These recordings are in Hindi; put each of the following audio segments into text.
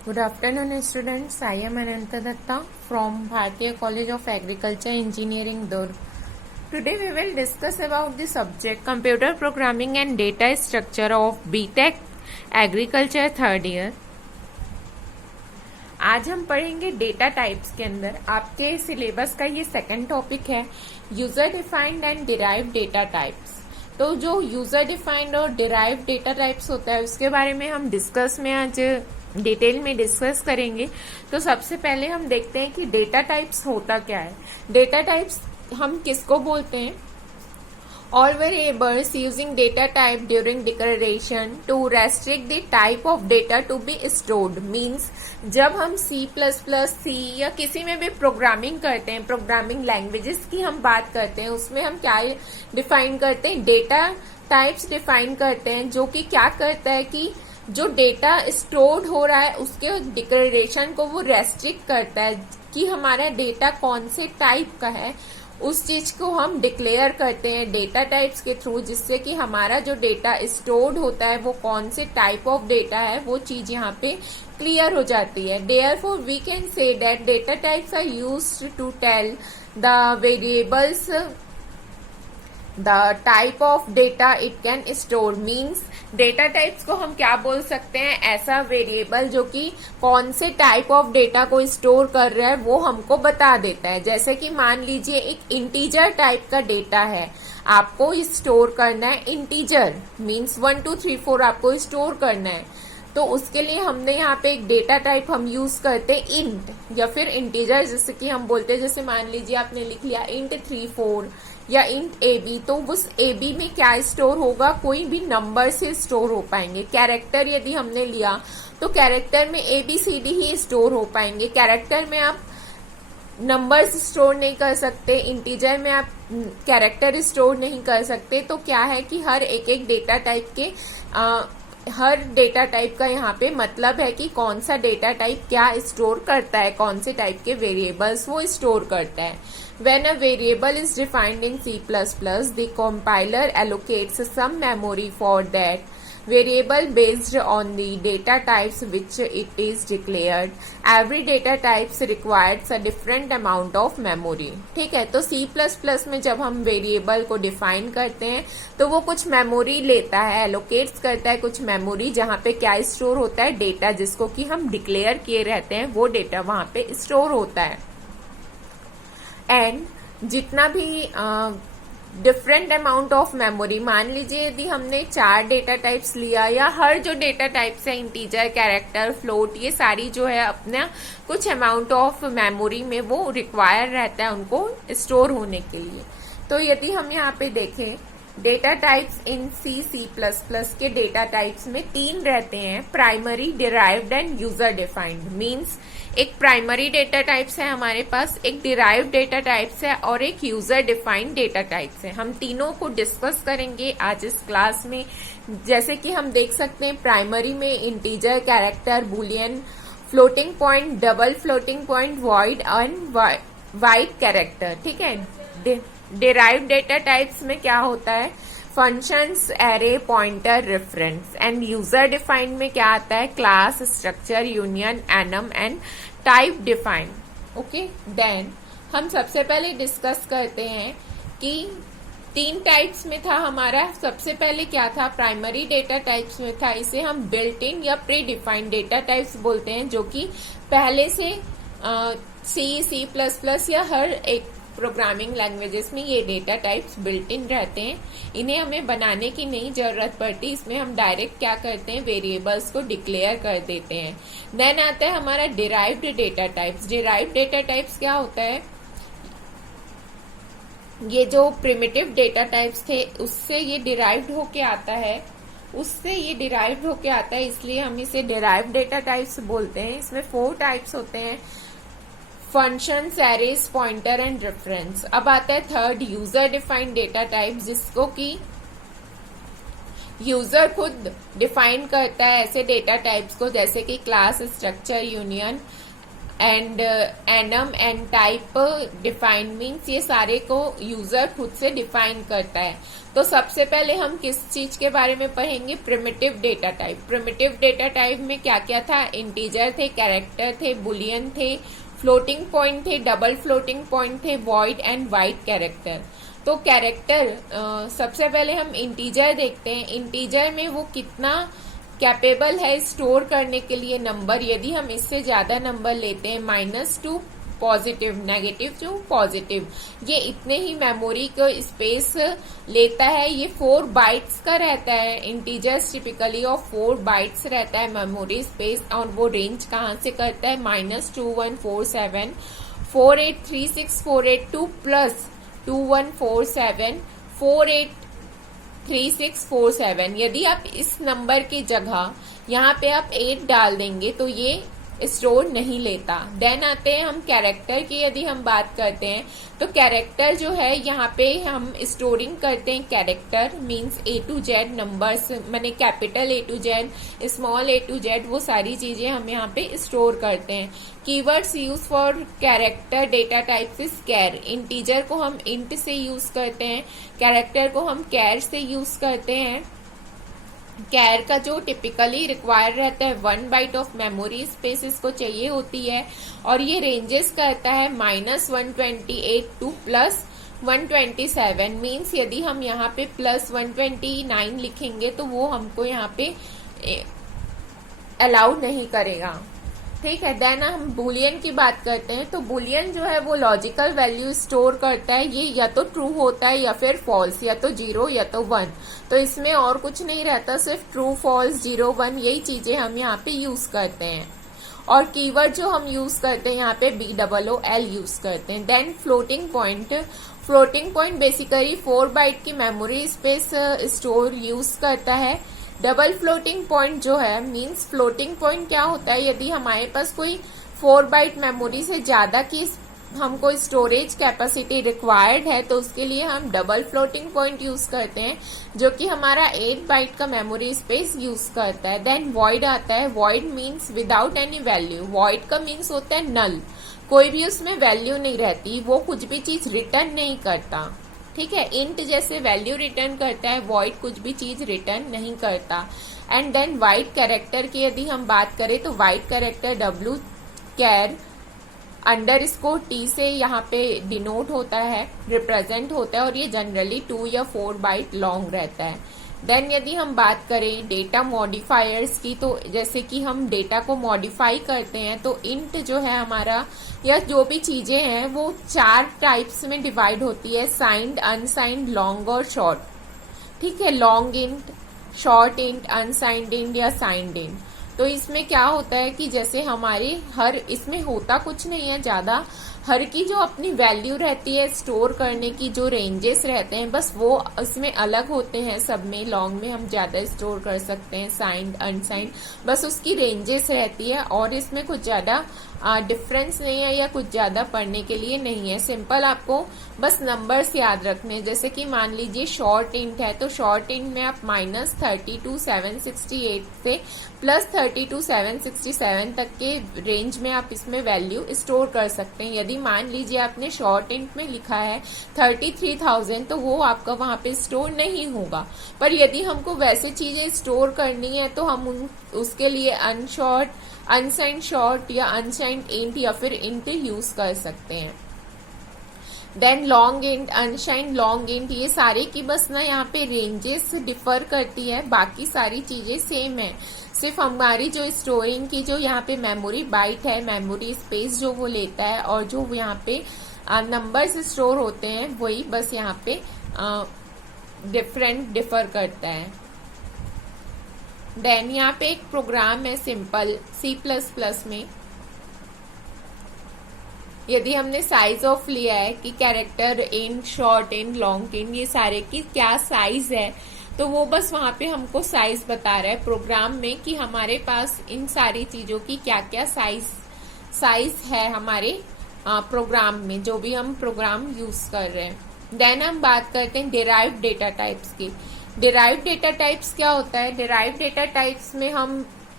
Good afternoon, students. I am Ananta Datta from Bharatiya College of Agriculture Engineering, Durg. Today we will discuss about the subject Computer Programming and Data Structure of BTech Agriculture Third Year. आज हम पढ़ेंगे डेटा टाइप्स के अंदर आपके सिलेबस का ये सेकंड टॉपिक है user defined and derived data types. तो जो यूजर डिफाइंड और डिराइव्ड डेटा टाइप्स होता है उसके बारे में हम आज डिटेल में डिस्कस करेंगे। तो सबसे पहले हम देखते हैं कि डेटा टाइप्स होता क्या है। डेटा टाइप्स हम किसको बोलते हैं? All variables using data type during declaration to restrict the type of data to be stored means जब हम C++, या किसी में भी प्रोग्रामिंग करते हैं, प्रोग्रामिंग लैंग्वेजेस की हम बात करते हैं, उसमें हम क्या डिफाइन करते हैं? डेटा टाइप्स डिफाइन करते हैं, जो कि क्या करता है कि जो डेटा स्टोर्ड हो रहा है उसके डिक्लेरेशन को वो रेस्ट्रिक्ट करता है कि हमारा डेटा कौन से टाइप का है, उस चीज को हम डिक्लेयर करते हैं डेटा टाइप्स के थ्रू, जिससे कि हमारा जो डेटा स्टोर्ड होता है वो कौन से टाइप ऑफ डेटा है वो चीज यहाँ पे क्लियर हो जाती है। Therefore we can say that data types are used to tell the variables the type of data it can store. Means data types को हम क्या बोल सकते हैं? ऐसा वेरिएबल जो कि कौन से टाइप ऑफ डेटा को स्टोर कर रहा है वो हमको बता देता है। जैसे कि मान लीजिए एक इंटीजर टाइप का डेटा है, आपको स्टोर करना है इंटीजर, मीन्स 1 2 3 4 आपको स्टोर करना है। तो उसके लिए हमने यहाँ पे एक डेटा टाइप हम यूज करते हैं इंट या फिर इंटीजर, जैसे कि हम बोलते हैं, जैसे मान लीजिए आपने लिख लिया इंट 3 4 या इंट AB, तो उस AB में क्या स्टोर होगा? कोई भी नंबर से स्टोर हो पाएंगे। कैरेक्टर यदि हमने लिया तो कैरेक्टर में ABCD ही स्टोर हो पाएंगे। कैरेक्टर में आप नंबर्स स्टोर नहीं कर सकते, इंटीजर में आप कैरेक्टर स्टोर नहीं कर सकते। तो क्या है कि हर एक डेटा टाइप के हर डेटा टाइप का यहाँ पे मतलब है कि कौन सा डेटा टाइप क्या स्टोर करता है, कौन से टाइप के वेरिएबल्स वो स्टोर करता है। When a variable is defined in C++, the compiler allocates some memory for that variable based on the data types which it is declared. Every data types requires a different amount of memory. ठीक है, तो C++ में जब हम वेरिएबल को डिफाइन करते हैं तो वो कुछ मेमोरी लेता है, एलोकेट्स करता है कुछ मेमोरी, जहाँ पे क्या स्टोर होता है? डेटा, जिसको कि हम डिक्लेयर किए रहते हैं वो डेटा वहाँ पे स्टोर होता है। एंड जितना भी डिफरेंट अमाउंट ऑफ मेमोरी, मान लीजिए यदि हमने 4 डेटा टाइप्स लिया, या हर जो डेटा टाइप्स है इंटीजर, कैरेक्टर, फ्लोट, ये सारी जो है अपना कुछ अमाउंट ऑफ मेमोरी में वो रिक्वायर रहता है उनको स्टोर होने के लिए। तो यदि हम यहाँ पे देखें डेटा टाइप्स इन C++ के डेटा टाइप्स में 3 रहते हैं, primary, derived and user defined. Means एक प्राइमरी डेटा टाइप्स है हमारे पास, एक डिराइव्ड डेटा टाइप्स है और एक यूजर डिफाइंड डेटा टाइप्स है। हम तीनों को डिस्कस करेंगे आज इस क्लास में। जैसे कि हम देख सकते हैं प्राइमरी में integer, character, Boolean, floating point, double floating point, void and wide character. ठीक है। डिराइव्ड डेटा टाइप्स में क्या होता है? Functions, array, pointer, reference. And user defined में क्या आता है? Class, structure, union, annum and type defined. Okay, then हम सबसे पहले डिस्कस करते हैं कि 3 टाइप्स में था हमारा। सबसे पहले क्या था? प्राइमरी डेटा टाइप्स में था, इसे हम बिल्ट इन या प्री डिफाइंड डेटा टाइप्स बोलते हैं, जो कि पहले से C++ या हर एक प्रोग्रामिंग लैंग्वेजेस में ये डेटा टाइप्स बिल्ट इन रहते हैं, इन्हें हमें बनाने की नहीं जरूरत पड़ती। इसमें हम डायरेक्ट क्या करते हैं? वेरिएबल्स को डिक्लेयर कर देते हैं। देन आता है हमारा derived data types. Derived data types क्या होता है? ये जो प्रिमिटिव डेटा टाइप्स थे उससे ये डिराइव्ड होके आता है, इसलिए हम इसे डिराइव्ड डेटा टाइप्स बोलते हैं। इसमें 4 टाइप्स होते हैं, functions, arrays, pointer and reference. अब आता है third, user defined data type, जिसको कि यूजर खुद डिफाइन करता है ऐसे डेटा टाइप्स को, जैसे कि class, structure, union and annum and type define means ये सारे को यूजर खुद से डिफाइन करता है। तो सबसे पहले हम किस चीज के बारे में पढ़ेंगे, primitive data type. Primitive data type में क्या क्या था, इंटीजर थे, कैरेक्टर थे, बुलियन थे, फ्लोटिंग पॉइंट थे, डबल फ्लोटिंग पॉइंट थे, वॉइड एंड वाइड कैरेक्टर। तो कैरेक्टर सबसे पहले हम इंटीजर देखते हैं। इंटीजर में वो कितना कैपेबल है स्टोर करने के लिए नंबर। यदि हम इससे ज्यादा नंबर लेते हैं, -2 पॉजिटिव, नेगेटिव टू पॉजिटिव, ये इतने ही मेमोरी को स्पेस लेता है। ये 4 बाइट्स का रहता है। इंटीजर्स टिपिकली ऑफ 4 बाइट्स रहता है मेमोरी स्पेस। और वो रेंज कहाँ से करता है, -2147 4836 482 प्लस 2147 483647। यदि आप इस नंबर की जगह यहाँ पे आप 8 डाल देंगे तो ये स्टोर नहीं लेता। देन आते हैं हम कैरेक्टर की। यदि हम बात करते हैं तो कैरेक्टर जो है यहाँ पे हम स्टोरिंग करते हैं। Character means A to Z numbers, माने capital A to Z, small A to Z, वो सारी चीजें हम यहाँ पे स्टोर करते हैं। Keywords use for character data types is char. Integer को हम इंट से यूज करते हैं, कैरेक्टर को हम कैर से यूज करते हैं। कैर का जो टिपिकली रिक्वायर रहता है 1 बाइट ऑफ मेमोरी स्पेस इसको चाहिए होती है। और ये रेंजेस करता है -128 टू +127। मीन्स यदि हम यहाँ पे +129 लिखेंगे तो वो हमको यहाँ पे अलाउ नहीं करेगा। ठीक है। देन हम बुलियन की बात करते हैं। तो बुलियन जो है वो लॉजिकल वैल्यू स्टोर करता है। ये या तो ट्रू होता है या फिर फॉल्स, या तो 0 या तो 1। तो इसमें और कुछ नहीं रहता, सिर्फ ट्रू, फॉल्स, 0, 1 यही चीजें हम यहाँ पे यूज करते हैं। और कीवर्ड जो हम यूज करते हैं यहाँ पे BOOL यूज करते हैं। Then floating point. Floating point basically 4 bite की मेमोरी स्पेस स्टोर यूज करता है। डबल फ्लोटिंग पॉइंट जो है मींस फ्लोटिंग पॉइंट क्या होता है, यदि हमारे पास कोई 4 बाइट मेमोरी से ज्यादा की हमको स्टोरेज कैपेसिटी रिक्वायर्ड है तो उसके लिए हम डबल फ्लोटिंग पॉइंट यूज करते हैं, जो कि हमारा 8 बाइट का मेमोरी स्पेस यूज करता है। देन वॉइड आता है। Void means without any value. Void का मीन्स होता है नल, कोई भी उसमें वैल्यू नहीं रहती, वो कुछ भी चीज रिटर्न नहीं करता। ठीक है। इंट जैसे वैल्यू रिटर्न करता है, वॉइड कुछ भी चीज रिटर्न नहीं करता। एंड देन वाइड कैरेक्टर की यदि हम बात करें तो वाइड कैरेक्टर W कैर _T से यहाँ पे डिनोट होता है, रिप्रेजेंट होता है, और ये जनरली 2 या 4 बाइट लॉन्ग रहता है। देन यदि हम बात करें डेटा मॉडिफायर्स की, तो जैसे कि हम डेटा को मॉडिफाई करते हैं तो इंट जो है हमारा या जो भी चीजें हैं वो 4 टाइप्स में डिवाइड होती है, साइंड, अनसाइंड, लॉन्ग और शॉर्ट। ठीक है। Long int, short int, unsigned int या साइंड इंट। तो इसमें क्या होता है कि जैसे हमारे हर, इसमें होता कुछ नहीं है ज्यादा, हर की जो अपनी वैल्यू रहती है स्टोर करने की, जो रेंजेस रहते हैं बस वो इसमें अलग होते हैं। सब में लॉन्ग में हम ज्यादा स्टोर कर सकते हैं, साइंड, अनसाइंड, बस उसकी रेंजेस रहती है। और इसमें कुछ ज्यादा डिफरेंस नहीं है या कुछ ज्यादा पढ़ने के लिए नहीं है। सिंपल आपको बस नंबर्स याद रखने। जैसे कि मान लीजिए शॉर्ट इंट है तो शॉर्ट इंट में आप -32,768 से +32,767 तक के रेंज में आप इसमें वैल्यू स्टोर कर सकते हैं। यदि मान लीजिए आपने शॉर्ट इंट में लिखा है 33,000 तो वो आपका वहां पे स्टोर नहीं होगा। पर यदि हमको वैसे चीजें स्टोर करनी है तो हम उसके लिए अनसाइंड शॉर्ट या अनसाइंड इंट या फिर इंट यूज कर सकते हैं। Then long int, unsigned long int, ये सारे की बस ना यहाँ पे रेंजेस डिफर करती है, बाकी सारी चीजें सेम है। सिर्फ हमारी जो स्टोरिंग की जो यहाँ पे मेमोरी बाइट है, मेमोरी स्पेस जो वो लेता है, और जो यहाँ पे नंबर्स स्टोर होते हैं वही बस यहाँ पे डिफर करता है। देन यहाँ पे एक प्रोग्राम है सिंपल C++ में। यदि हमने साइज ऑफ लिया है कि character int, short int, long int, ये सारे की क्या साइज है, तो वो बस वहां पे हमको साइज बता रहा है प्रोग्राम में कि हमारे पास इन सारी चीजों की क्या क्या साइज है हमारे प्रोग्राम में, जो भी हम प्रोग्राम यूज कर रहे हैं। देन हम बात करते हैं डिराइव्ड डेटा टाइप्स की। डिराइव्ड डेटा टाइप्स क्या होता है? डिराइव्ड डेटा टाइप्स में हम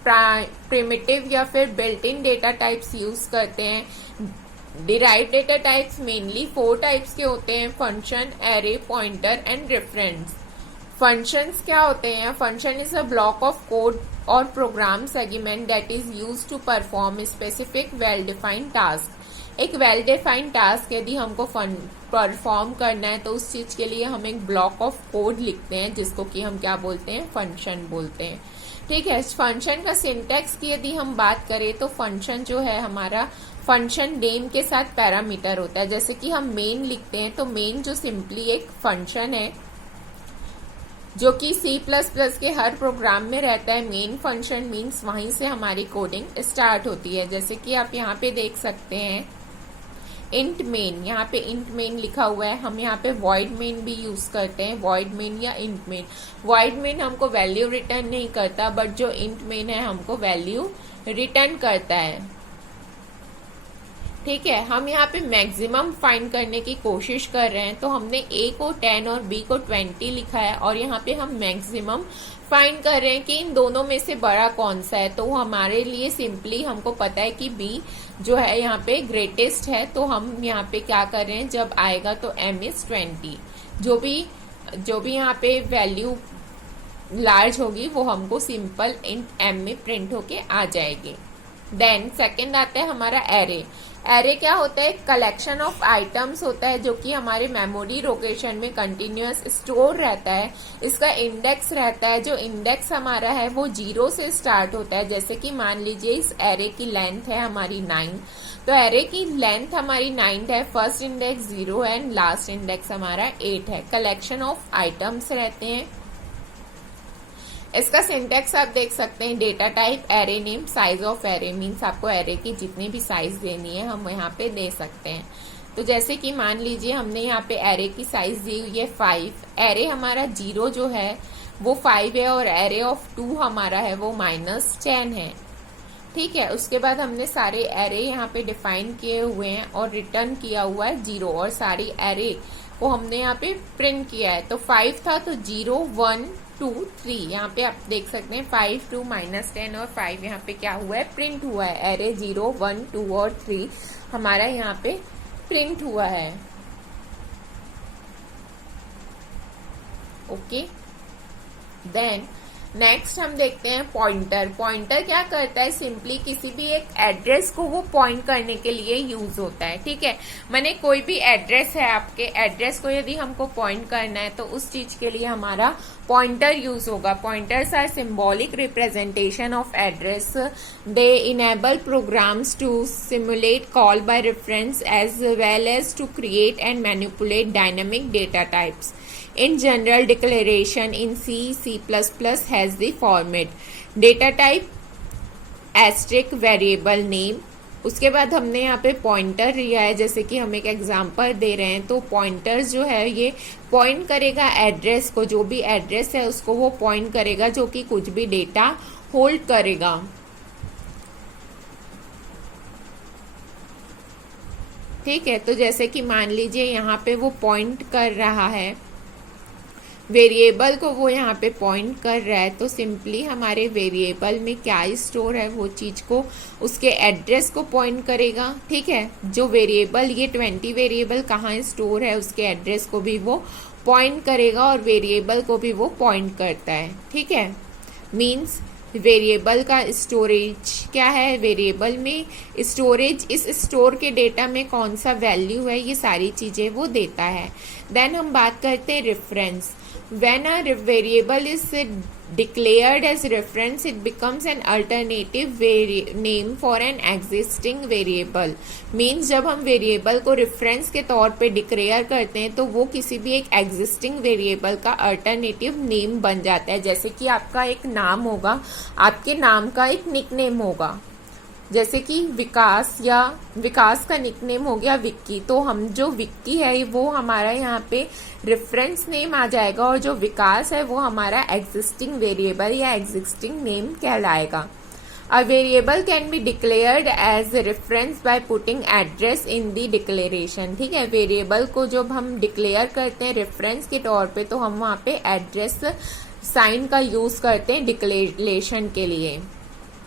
प्रिमिटिव या फिर built in data types use करते हैं। Derive data types mainly 4 types के होते हैं, function, array, pointer and reference. Functions क्या होते हैं? Function is a block of code और program segment that is used to perform specific well defined task. एक वेल डिफाइंड टास्क यदि हमको परफॉर्म करना है तो उस चीज के लिए हम एक ब्लॉक ऑफ कोड लिखते हैं जिसको कि हम क्या बोलते हैं? फंक्शन बोलते हैं। ठीक है, फंक्शन का सिंटैक्स की यदि हम बात करें तो फंक्शन जो है हमारा फंक्शन नेम के साथ पैरामीटर होता है। जैसे कि हम मेन लिखते हैं तो मेन जो सिंपली एक फंक्शन है जो कि C++ के हर प्रोग्राम में रहता है। मेन फंक्शन मीन्स वहीं से हमारी कोडिंग स्टार्ट होती है। जैसे कि आप यहाँ पे देख सकते हैं इंट मेन, यहाँ पे इंट मेन लिखा हुआ है। हम यहाँ पे वॉइड मेन भी यूज करते हैं, वॉइड मेन या इंट मेन। वॉइड मेन हमको वैल्यू रिटर्न नहीं करता, बट जो इंट मेन है हमको वैल्यू रिटर्न करता है। ठीक है, हम यहाँ पे मैक्सिमम फाइंड करने की कोशिश कर रहे हैं तो हमने A को 10 और B को 20 लिखा है और यहाँ पे हम मैक्सिमम फाइंड कर रहे हैं कि इन दोनों में से बड़ा कौन सा है। तो हमारे लिए सिंपली हमको पता है कि B जो है यहाँ पे ग्रेटेस्ट है, तो हम यहाँ पे क्या कर रहे हैं, जब आएगा तो M is 20, जो भी यहाँ पे वैल्यू लार्ज होगी वो हमको सिंपल इंट M में प्रिंट होके आ जाएगी। देन सेकंड आता है हमारा एरे। एरे क्या होता है? कलेक्शन ऑफ आइटम्स होता है जो कि हमारे मेमोरी लोकेशन में कंटिन्यूअस स्टोर रहता है। इसका इंडेक्स रहता है, जो इंडेक्स हमारा है वो 0 से स्टार्ट होता है। जैसे कि मान लीजिए इस एरे की लेंथ है हमारी 9, तो एरे की लेंथ हमारी 9 है, फर्स्ट इंडेक्स 0 है एंड लास्ट इंडेक्स हमारा 8 है। कलेक्शन ऑफ आइटम्स रहते हैं। इसका सिंटैक्स आप देख सकते हैं, data type, array name, size of array means आपको एरे की जितनी भी साइज देनी है हम यहाँ पे दे सकते हैं। तो जैसे कि मान लीजिए हमने यहाँ पे एरे की साइज दी हुई है 5, एरे हमारा 0 जो है वो 5 है और एरे ऑफ 2 हमारा है वो -10 है। ठीक है, उसके बाद हमने सारे एरे यहाँ पे डिफाइन किए हुए हैं और रिटर्न किया हुआ है 0 और सारी एरे को हमने यहाँ पे प्रिंट किया है। तो 5 था तो 0, 1, 2, 3, यहाँ पे आप देख सकते हैं 5, 2, -10 और 5 यहाँ पे क्या हुआ है? प्रिंट हुआ है। एरे 0, 1, 2 और 3 हमारा यहाँ पे प्रिंट हुआ है। ओके, देन नेक्स्ट हम देखते हैं पॉइंटर। पॉइंटर क्या करता है? सिंपली किसी भी एक एड्रेस को वो पॉइंट करने के लिए यूज होता है। ठीक है, माने कोई भी एड्रेस है, आपके एड्रेस को यदि हमको पॉइंट करना है तो उस चीज के लिए हमारा पॉइंटर यूज होगा। Pointers are symbolic representation of address. They enable programmes to simulate call by reference as well as to create and manipulate dynamic data types. In general, declaration in C, C++ has the format data type asterisk variable name. उसके बाद हमने यहाँ पे पॉइंटर लिया है, जैसे कि हम एक एग्जांपल दे रहे हैं तो पॉइंटर जो है ये पॉइंट करेगा एड्रेस को, जो भी एड्रेस है उसको वो पॉइंट करेगा जो कि कुछ भी डेटा होल्ड करेगा. ठीक है, तो जैसे कि मान लीजिए यहाँ पे वो पॉइंट कर रहा है वेरिएबल को, वो यहाँ पे पॉइंट कर रहा है, तो सिंपली हमारे वेरिएबल में क्या स्टोर है वो चीज को उसके एड्रेस को पॉइंट करेगा. ठीक है, जो वेरिएबल ये 20 वेरिएबल कहाँ स्टोर है उसके एड्रेस को भी वो पॉइंट करेगा और वेरिएबल को भी वो पॉइंट करता है. ठीक है, मीन्स वेरिएबल का स्टोरेज क्या है, वेरिएबल में स्टोरेज, इस स्टोर के डेटा में कौन सा वैल्यू है, ये सारी चीजें वो देता है. देन हम बात करते हैं reference. When a variable is declared as reference, it becomes an alternative name for an existing variable. Means जब हम वेरिएबल को रेफरेंस के तौर पे डिक्लेयर करते हैं तो वो किसी भी एक एग्जिस्टिंग वेरिएबल का अल्टरनेटिव नेम बन जाता है. जैसे कि आपका एक नाम होगा, आपके नाम का एक निकनेम होगा, जैसे कि विकास, या विकास का निकनेम हो गया विक्की, तो हम जो विक्की है वो हमारा यहाँ पे रेफरेंस नेम आ जाएगा और जो विकास है वो हमारा एग्जिस्टिंग वेरिएबल या एग्जिस्टिंग नेम कहलाएगा. A variable can be declared as reference by putting address in the declaration. ठीक है, वेरिएबल को जब हम डिक्लेयर करते हैं रेफरेंस के तौर पे तो हम वहाँ पे एड्रेस साइन का यूज करते हैं डिक्लेरेशन के लिए.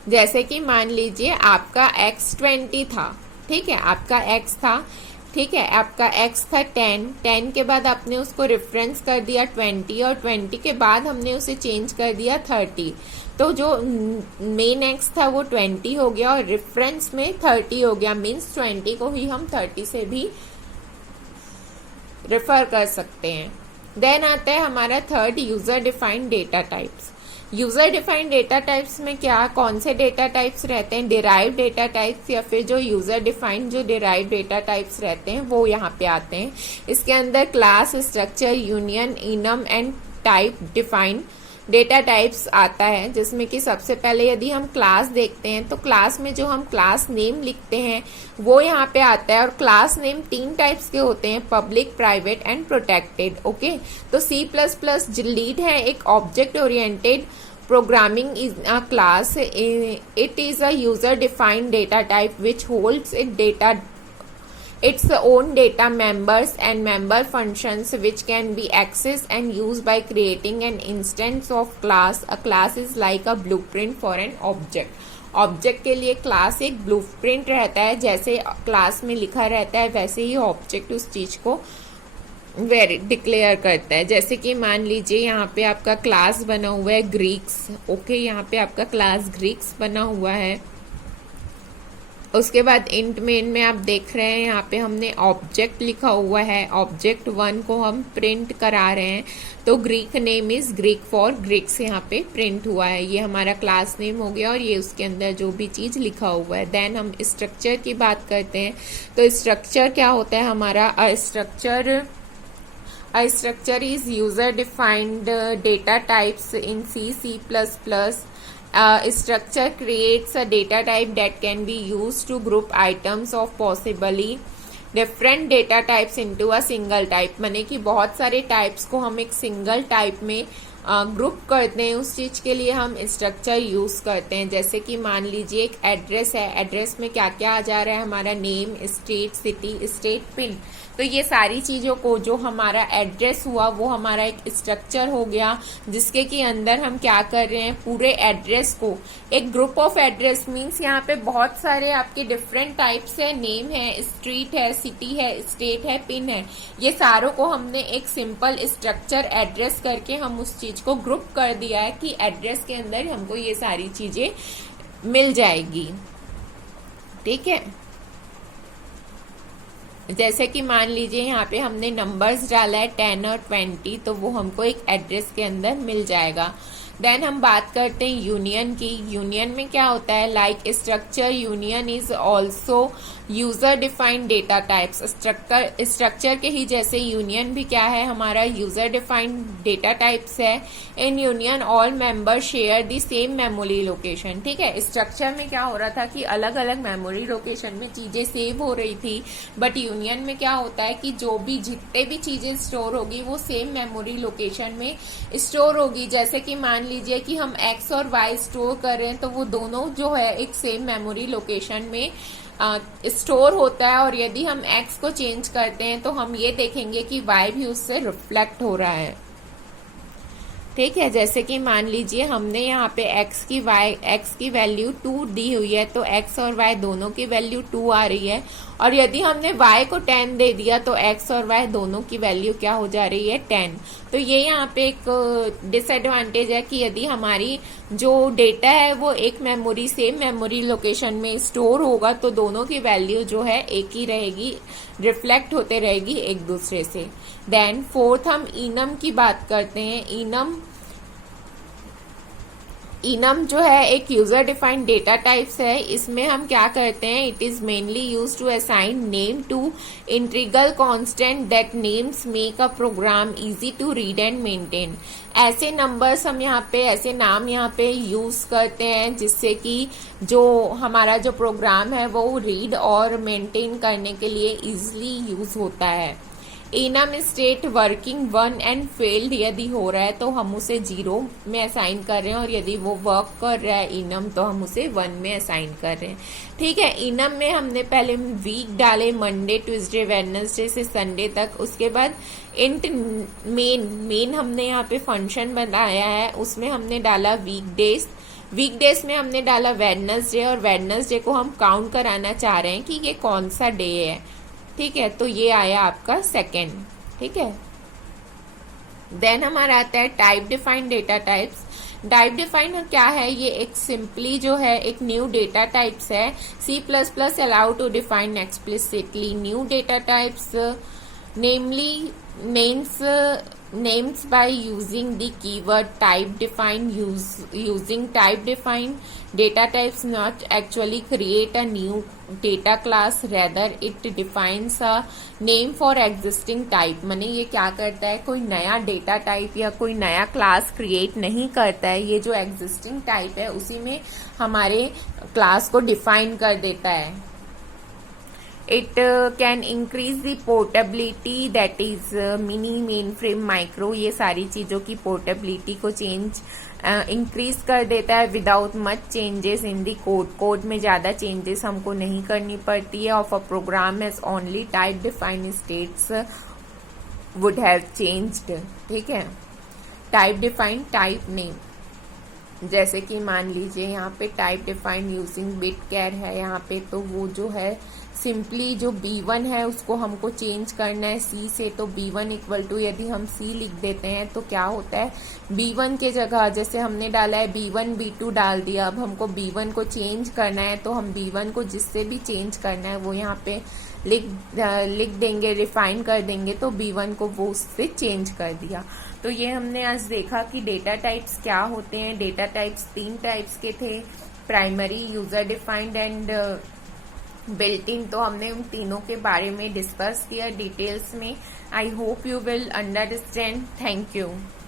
जैसे कि मान लीजिए आपका x 20 था, ठीक है, आपका x था, ठीक है, आपका x था 10, 10 के बाद आपने उसको रेफरेंस कर दिया 20 और 20 के बाद हमने उसे चेंज कर दिया 30। तो जो मेन x था वो 20 हो गया और रेफरेंस में 30 हो गया, मीन्स 20 को ही हम 30 से भी रेफर कर सकते हैं। देन आता है हमारा third, user defined data types. User defined data types में क्या कौन से डेटा टाइप्स रहते हैं, डिराइव डेटा टाइप्स या फिर जो यूजर डिफाइंड जो डिराइव डेटा टाइप्स रहते हैं वो यहाँ पे आते हैं। इसके अंदर class, structure, union, enum and type defined data types आता है, जिसमें कि सबसे पहले यदि हम क्लास देखते हैं तो क्लास में जो हम क्लास नेम लिखते हैं वो यहाँ पे आता है। और क्लास नेम 3 टाइप्स के होते हैं, public, private and protected. Okay, तो C++ लीड है एक object oriented programming is a class. It is a user defined data type which holds its own data members and member functions which can be accessed and used by creating an instance of class. A class is like a blueprint for an object. Object के लिए क्लास एक ब्लूप्रिंट रहता है, जैसे क्लास में लिखा रहता है वैसे ही ऑब्जेक्ट उस चीज को डिक्लेयर करता है। जैसे कि मान लीजिए यहाँ पे आपका क्लास बना हुआ है ग्रीक्स। ओके, यहाँ पे आपका क्लास ग्रीक्स बना हुआ है। उसके बाद इंट मेन में आप देख रहे हैं यहाँ पे हमने ऑब्जेक्ट लिखा हुआ है, ऑब्जेक्ट 1 को हम प्रिंट करा रहे हैं, तो Greek name is Greek for Greeks यहाँ पे प्रिंट हुआ है। ये हमारा क्लास नेम हो गया और ये उसके अंदर जो भी चीज लिखा हुआ है। देन हम स्ट्रक्चर की बात करते हैं, तो स्ट्रक्चर क्या होता है हमारा, A structure is user-defined data types in C, C++. A structure creates a data type that can be used to group items of possibly different data types into a single type. माने कि बहुत सारे टाइप्स को हम एक सिंगल टाइप में ग्रुप करते हैं, उस चीज के लिए हम स्ट्रक्चर यूज करते हैं। जैसे कि मान लीजिए एक एड्रेस है, एड्रेस में क्या क्या आ जा रहा है हमारा, name, state, city, state, pin. तो ये सारी चीजों को जो हमारा एड्रेस हुआ वो हमारा एक स्ट्रक्चर हो गया, जिसके कि अंदर हम क्या कर रहे हैं, पूरे एड्रेस को एक ग्रुप ऑफ एड्रेस, मीन्स यहाँ पे बहुत सारे आपके डिफरेंट टाइप्स है, नेम है, स्ट्रीट है, सिटी है, स्टेट है, पिन है, ये सारों को हमने एक सिंपल स्ट्रक्चर एड्रेस करके हम उस चीज को ग्रुप कर दिया है कि एड्रेस के अंदर हमको ये सारी चीजें मिल जाएगी। ठीक है, जैसे कि मान लीजिए यहाँ पे हमने नंबर्स डाला है 10 और 20, तो वो हमको एक एड्रेस के अंदर मिल जाएगा। देन हम बात करते हैं यूनियन की। यूनियन में क्या होता है, like structure union is also user defined data types. Structure के ही जैसे यूनियन भी क्या है हमारा, यूजर डिफाइंड डेटा टाइप्स है। In union all member share the same memory location. ठीक है, स्ट्रक्चर में क्या हो रहा था कि अलग अलग मेमोरी लोकेशन में चीजें सेव हो रही थी, बट यूनियन में क्या होता है कि जो भी जितने भी चीजें स्टोर होगी वो सेम मेमोरी लोकेशन में स्टोर होगी। जैसे कि मान लीजिए कि हम x और y स्टोर कर रहे हैं, तो वो दोनों जो है एक सेम मेमोरी लोकेशन में स्टोर होता है, और यदि हम x को चेंज करते हैं तो हम ये देखेंगे कि y भी उससे रिफ्लेक्ट हो रहा है। ठीक है, जैसे कि मान लीजिए हमने यहाँ पे x की वैल्यू 2 दी हुई है, तो x और y दोनों की वैल्यू 2 आ रही है, और यदि हमने y को 10 दे दिया तो x और y दोनों की वैल्यू क्या हो जा रही है, 10। तो ये यहाँ पे एक डिसएडवांटेज है कि यदि हमारी जो डेटा है वो एक मेमोरी सेम मेमोरी लोकेशन में स्टोर होगा तो दोनों की वैल्यू जो है एक ही रहेगी, रिफ्लेक्ट होते रहेगी एक दूसरे से। देन फोर्थ हम इनम की बात करते हैं। इनम जो है एक यूजर डिफाइंड डेटा टाइप्स है। इसमें हम क्या करते हैं, it is mainly use to assign name to integral constant that names make a programme easy to read and maintain. ऐसे नंबर्स हम यहाँ पे, ऐसे नाम यहाँ पे यूज करते हैं जिससे कि जो हमारा जो प्रोग्राम है वो रीड और मेंटेन करने के लिए इजिली यूज होता है। Enum state working 1 and failed यदि हो रहा है तो हम उसे 0 में असाइन कर रहे हैं, और यदि वो वर्क कर रहा है इनम तो हम उसे 1 में असाइन कर रहे हैं। ठीक है, इनम में हमने पहले वीक डाले, मंडे, ट्यूसडे, वेडनेसडे से संडे तक। उसके बाद इंट मेन हमने यहाँ पे फंक्शन बनाया है, उसमें हमने डाला वीक डेज, वीकडेज में हमने डाला वेडनेसडे, और वेडनेसडे को हम काउंट कराना चाह रहे हैं कि ये कौन सा डे है, ठीक है। तो ये आया आपका सेकेंड, ठीक है। देन हमारा आता है type defined data types. Type defined क्या है, ये एक सिंपली जो है एक न्यू डेटा टाइप्स है। C++ allow to define explicitly new data types, namely names by using the keyword type define. Using type define data types not actually create a new data class, rather it defines a name for existing type। माने ये क्या करता है, कोई नया डेटा टाइप या कोई नया क्लास क्रिएट नहीं करता है, ये जो एग्जिस्टिंग टाइप है उसी में हमारे क्लास को डिफाइन कर देता है। It can increase the portability, that is mini, mainframe, micro, ये सारी चीज़ों की पोर्टेबिलिटी को इंक्रीज कर देता है without much changes in the code. Code में ज़्यादा चेंजेस हमको नहीं करनी पड़ती है। Of a programme as only type defined states would have changed, ठीक है। टाइप डिफाइंड टाइप नेम, जैसे कि मान लीजिए यहाँ पे टाइप डिफाइंड यूजिंग बिट कैर है यहाँ पे, तो वो जो है सिंपली जो B1 है उसको हमको चेंज करना है C से, तो B1 इक्वल टू यदि हम C लिख देते हैं तो क्या होता है, B1 के जगह जैसे हमने डाला है B1 B2 डाल दिया, अब हमको B1 को चेंज करना है तो हम B1 को जिससे भी चेंज करना है वो यहाँ पे लिख देंगे, रिफाइन कर देंगे, तो B1 को वो उससे चेंज कर दिया। तो ये हमने आज देखा कि डेटा टाइप्स क्या होते हैं। डेटा टाइप्स 3 टाइप्स के थे, primary, user defined and built in. तो हमने उन तीनों के बारे में डिस्कस किया डिटेल्स में। I hope you will understand. Thank you.